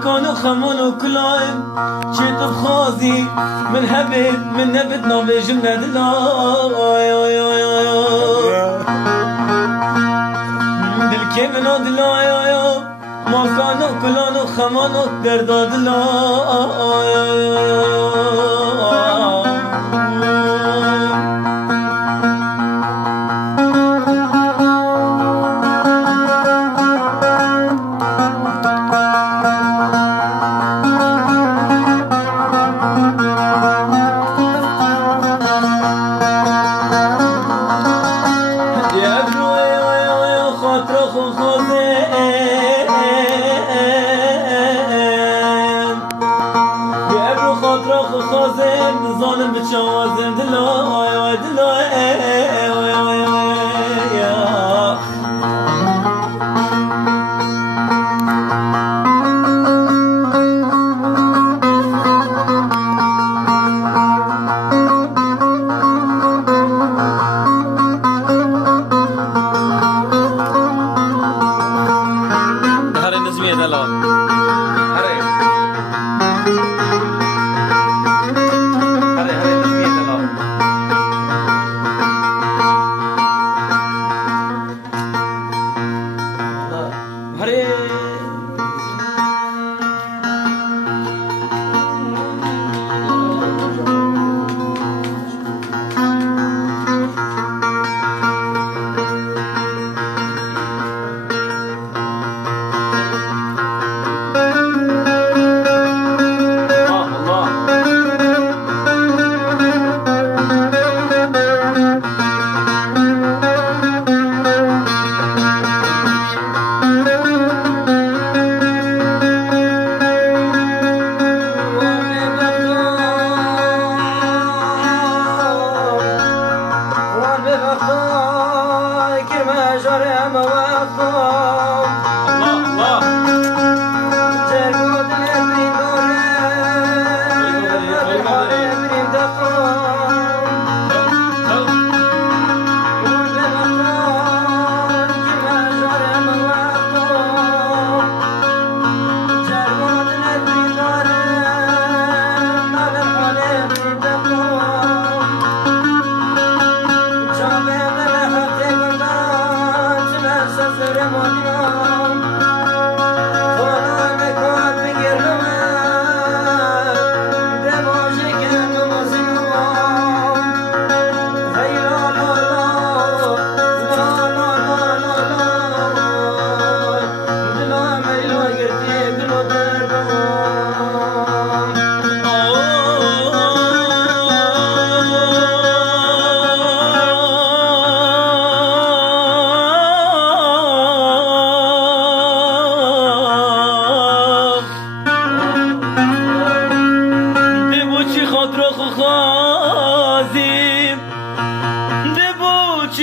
مكان وخمون وكلايم جيت بخازي من هبت نوبيج المدلا دل كيمن ودلا مكان وكلان وخمون ودردادلا ظالم بتشوازن دلوي هري نزمية دلوي هري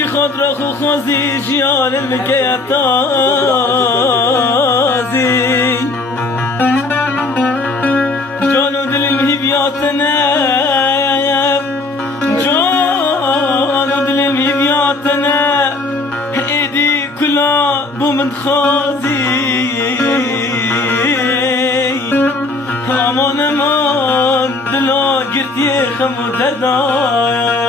خضرة خوخوزي جيال المكية تازي جانو دل المهبياتنا جانو دل المهبياتنا ايدي كلها بومن خازي امان امان دلا قرتي خمو دردايا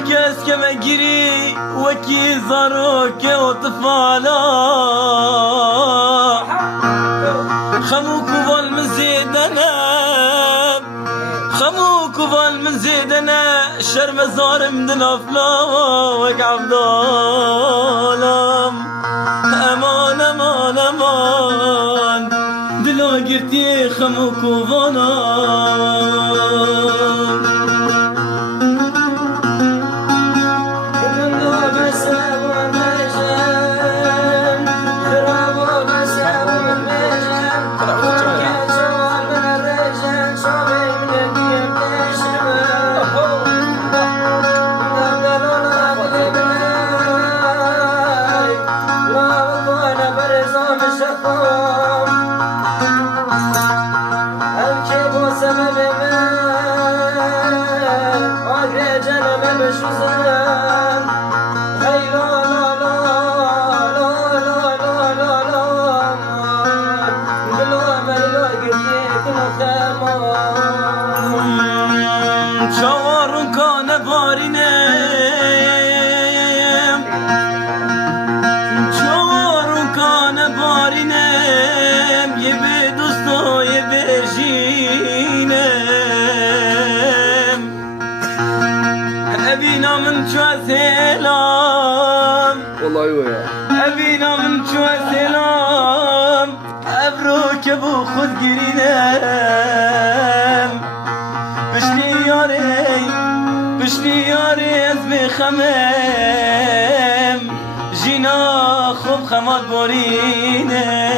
کس که مگیری وکی زاروک و طفالا خمو کوال من زیدنم خمو کوال من زیدنه شرم زارم دل افلا وک عبدالم امان امان امان دلا گرتی خمو کووانا چوارون کانه بارینم چوارون کانه بارینم یه به دوست و یه به جینم ابینا من چو سلام والله ايوه ابینا من چو سلام ابرو که بو خود گرینم بشنی یاری از بخمم جینا خوب خماد بارینم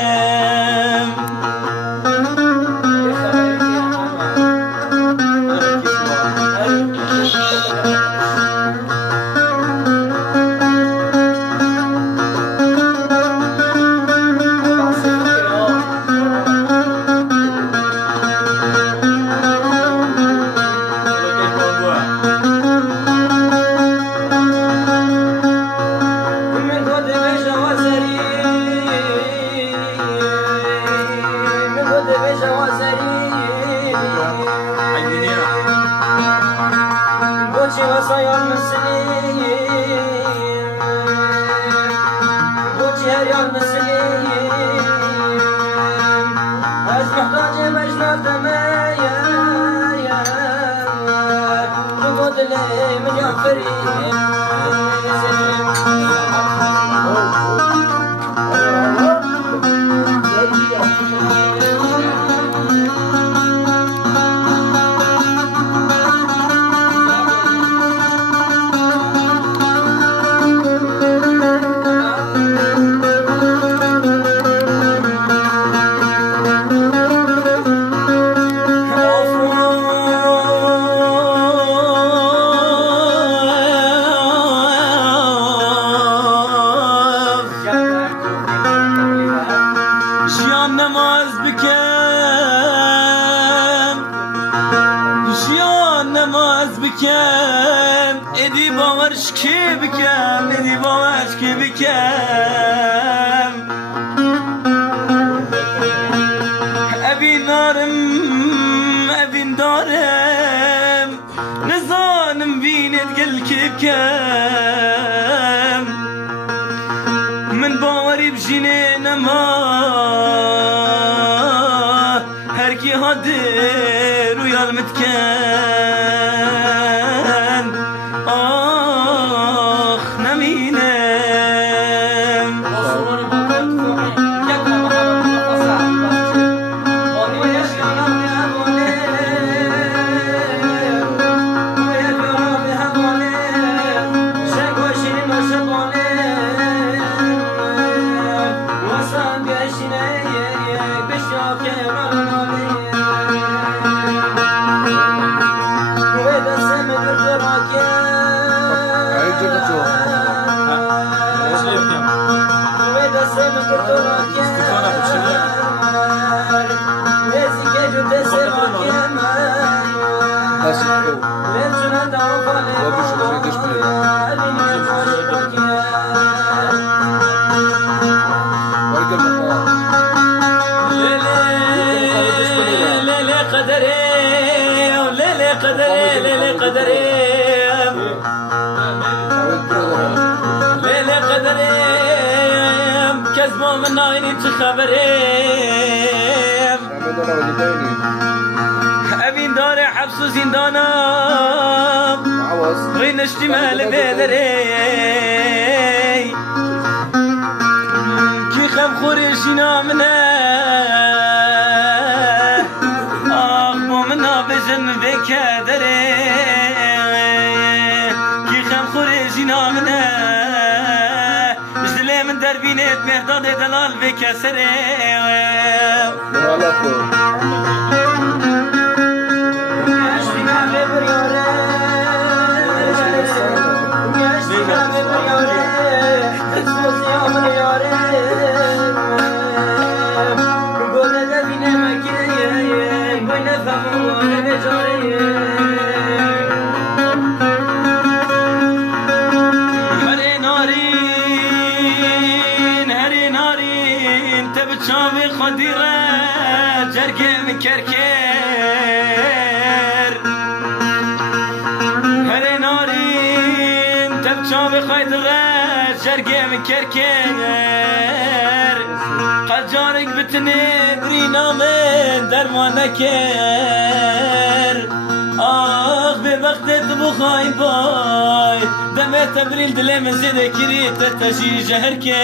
ادی باورش کی بکم ادی باورش کی بکم ابین دارم نزانم بیند گل کی بکم من باوری بجینه نما هر کی هاده رویال متکن آخ نمینم ناینی چه خبریم اوین داره حبس و زندانم روی نشتی مهل بدره کی خم خورشی نامنه آخ با منا بجن بکدره کی خم خورشی نامنه جدلی من در بینت مرداد دلال بکسره چاوی خودی را جرگه مکرکر هر نارین تب چاوی خودی را جرگه مکرکر قجارک بتنی بری نامن درمان نکر آخ به وقتت بخوای بای دمه تبریل دل من زده کری تتشی جهر که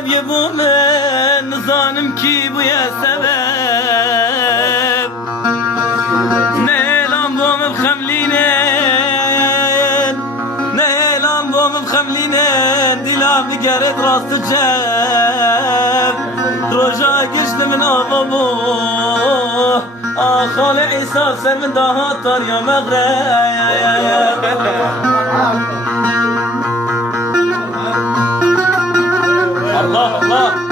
نبی بومن نظانم کی بویا سبب نیلان بوم بخملینن نیلان بوم بخملینن دیلام بگرد راست جب روژا گشت من آبا بو آخال عیسی سر من داهات تار یا مغرب الله الله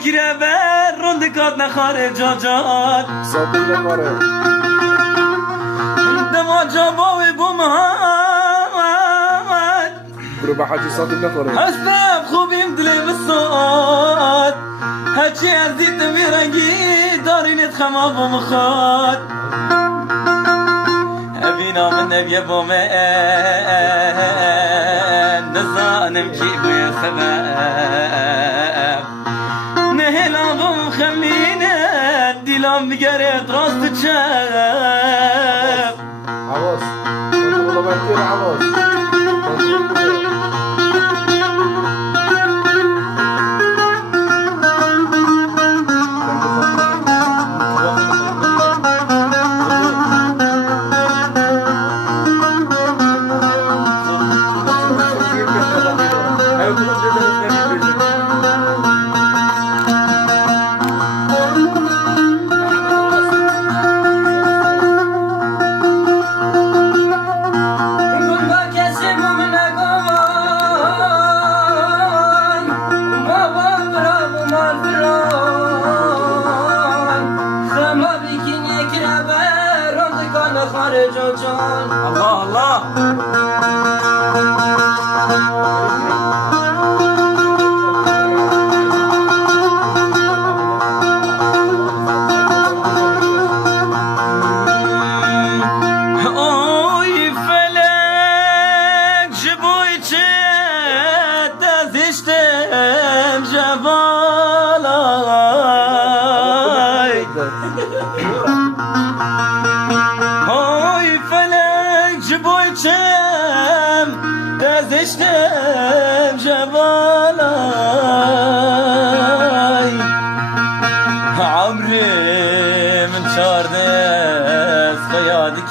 یکی بر روندکات نخاره جاجات صادق نخاره دما جاباوی بومهات برو به حاجی صادق نخاره هستم خوبیم دلی بساد هچی ارزید نمیرنگی دارینت خما بومخات ابینا من نبیه بومه نزانم کی بوی سبب نهلا بوم خمینه دیلام بگرد راست چپ عواز انتو بلا بنتیر عواز الله الله اوی فلک جبوی چه چم دزشتم جوالای عمري من شهر دست فيادي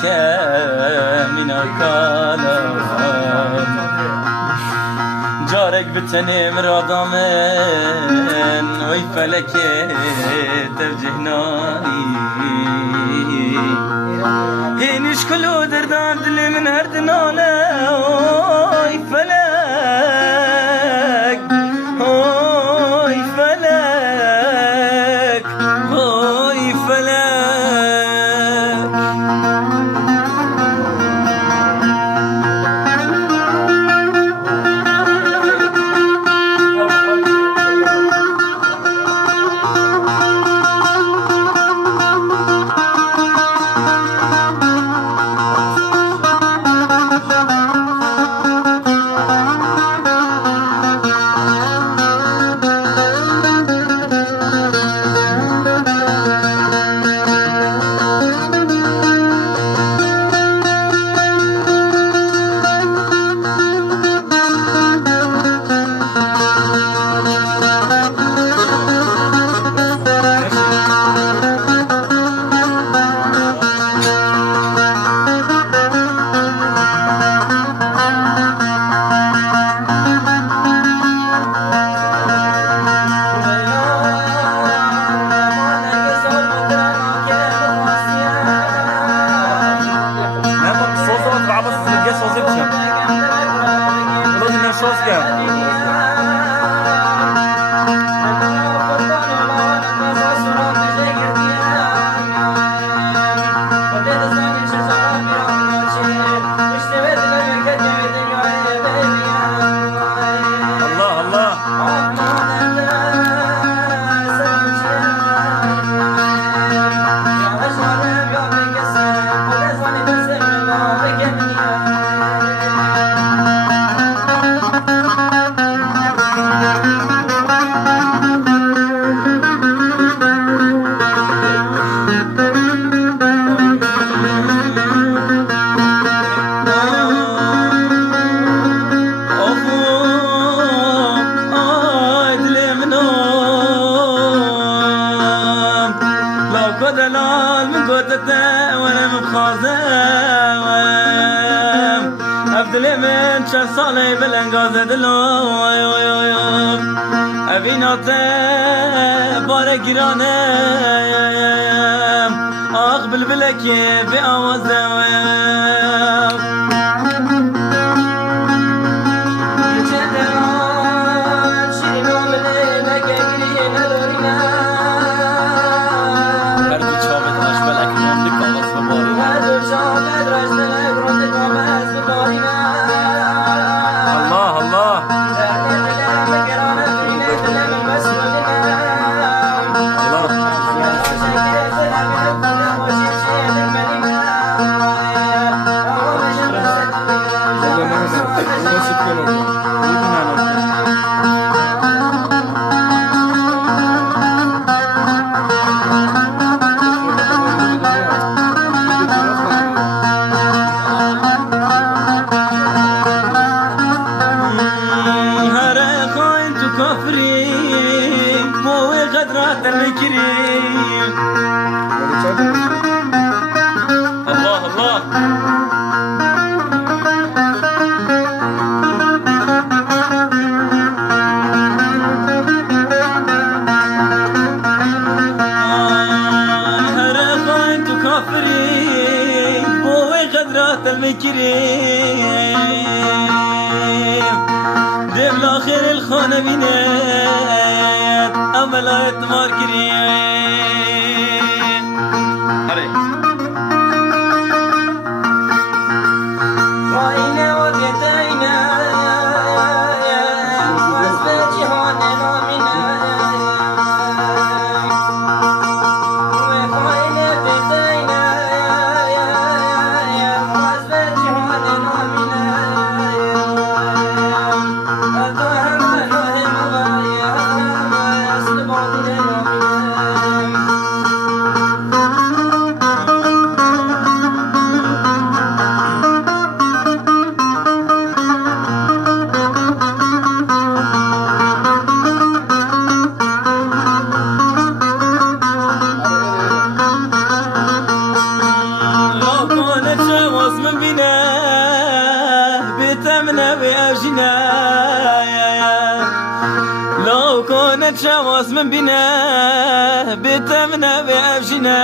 من الكالا جارك بتني مرادة من ويفلك توجهناني هينش كلو دردان دلي من هردنانا ويفلك ويفلك ويفلك دلال من قوتته وانا مخازم افدلي من شهر صالي بالانقاذ دلال ابيناته بارك جيرانم اقبل بلك بآوازم الله الله هرقان تو كافري بوي غدرات المكريم ديب الاخير الخانه بينات املايت ماركريم هري من بينا بتمنى بأجنا لو كنت شواص من بينا بتمنى بأجنا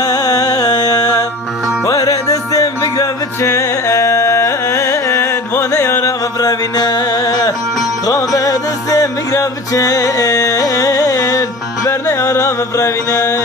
ورد السم بقرب تشين وانا يا رب برابينا رابد السم بقرب تشين برنا يا رب برابينا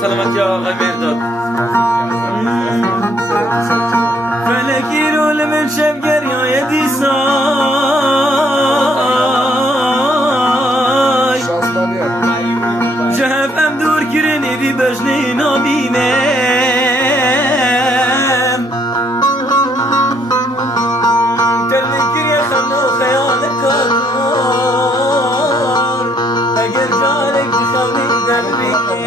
سلامت يا آقا مرداد فلکی رول من شب گریای دیسای جهفم دور کرنی بی بجنی نابینم کلمی کری خمو خیال کار اگر جارک خونی در بکن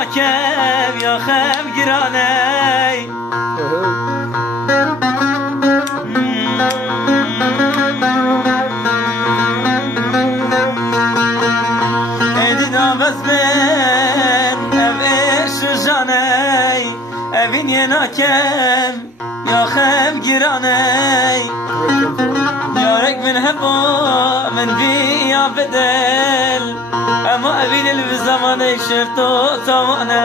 ناکم یا خم گرانه ایدی نامز بین اوش جانه اوین یه ناکم یا خم گرانه یارک من هبا من بیا بدل اما اوین الوی زمانه شرطو تمانه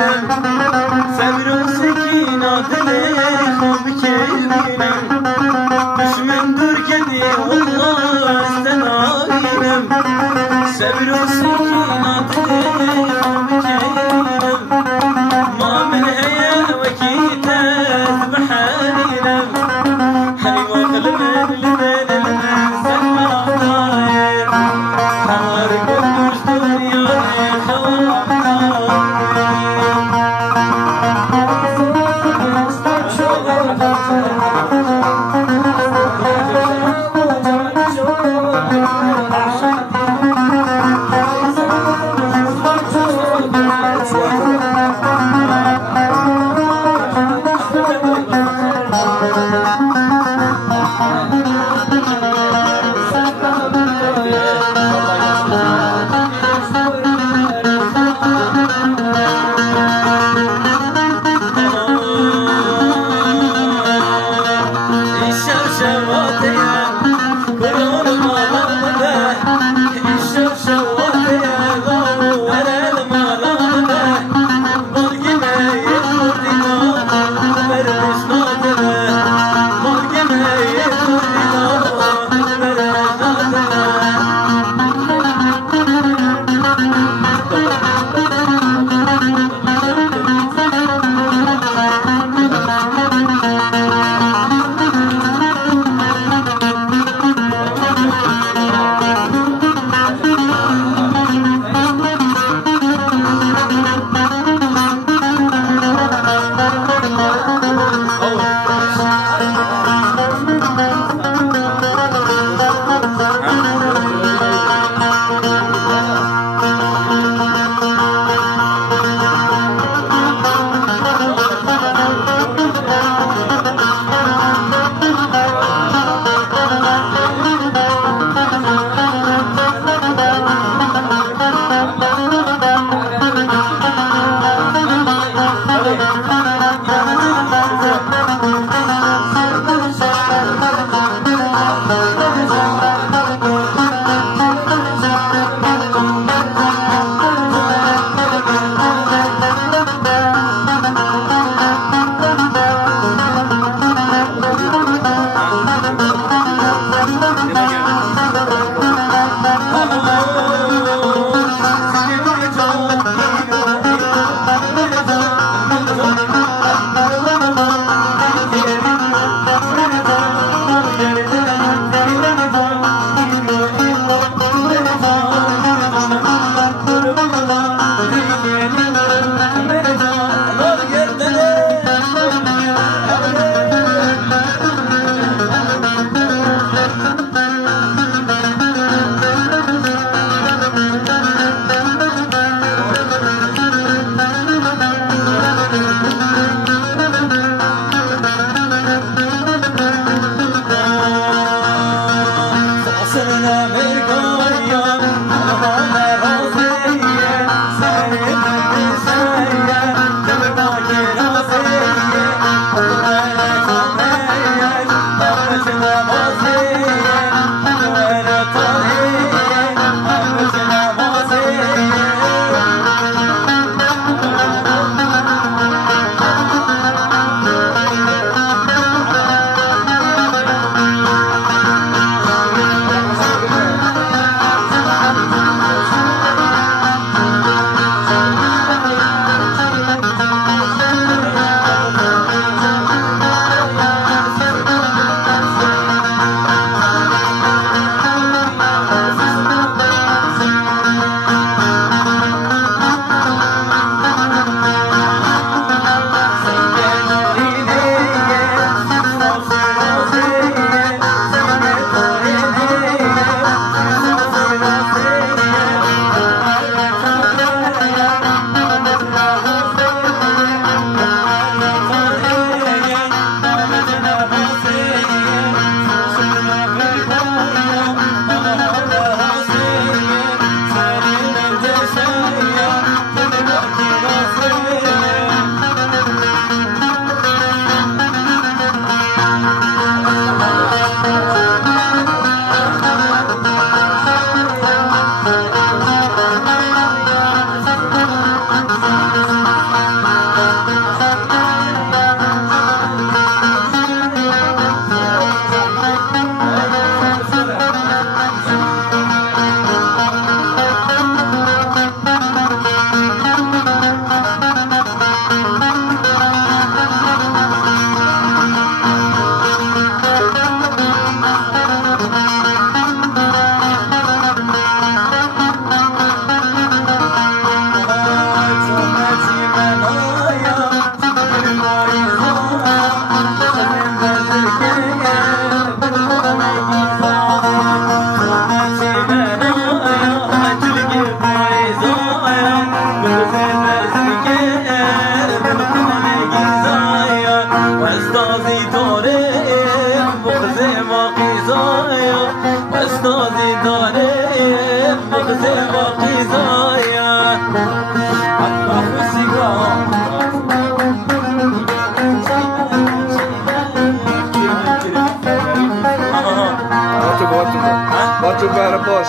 بینم صبر و سکینات خوب که بینم دشمن دور کردی والله استناینم صبر و سکینات خوب که بینم ما من هيا وكيت بحالينم هاي وقلب لبن سلمى طاير حوارك ومجدور يا گر دلکنه گیزایا استازی دارم بغض باقی زایا استازی دارم بغض باقی زایا الله سیگار باتو بره باش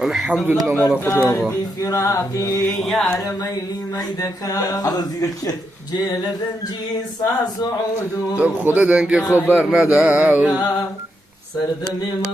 الحمد لله مالا خدا آقا فراقي يا رميلي ميدكا جيل دنجي صعود طب خدا دنگ خبر نده سردمي